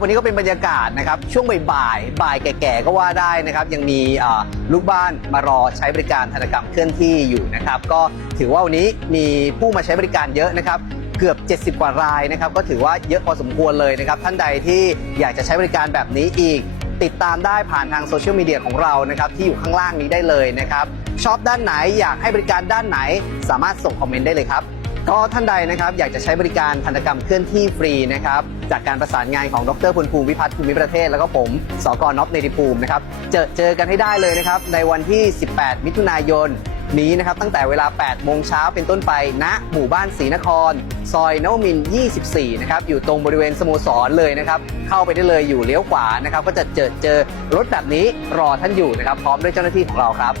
วันนี้ก็เป็นบรรยากาศนะครับช่วงบ่ายๆบ่ายแก่ๆก็ว่าได้นะครับ ยังมีลูกบ้านมารอใช้บริการธนกรรมเคลื่อนที่อยู่นะครับ ก็ถือว่าวันนี้มีผู้มาใช้บริการเยอะนะครับเกือบ 70 กว่ารายนะครับ ก็ถือว่าเยอะพอสมควรเลยนะครับ ท่านใดที่อยากจะใช้บริการแบบนี้อีก ติดตามได้ผ่านทางโซเชียลมีเดียของเรานะครับที่อยู่ข้างล่างนี้ได้เลยนะครับชอบด้านไหนอยากให้บริการด้านไหน สามารถส่งคอมเมนต์ได้เลยครับ ก็ท่านใดนะครับอยากจะใช้บริการทันตกรรมเคลื่อนที่ฟรีนะครับจากการประสานงานของดรพลภูมิวิพัฒน์ภูมิประเทศ แล้วก็ผมสกน็อปเนติภูมินะครับเจอเจอกันให้ได้เลยนะครับในวันที่ 18 มิถุนายนนี้นะครับตั้งแต่เวลา 8 โมงเช้าเป็นต้นไปณหมู่บ้านศรีนคร ซอยนวมิน 24 นะครับ อยู่ตรงบริเวณสโมสรเลยนะครับ เข้าไปได้เลยอยู่เลี้ยวขวานะครับ ก็จะเจอเจอรถแบบนี้รอท่านอยู่นะครับ พร้อมด้วยเจ้าหน้าที่ของเราครับ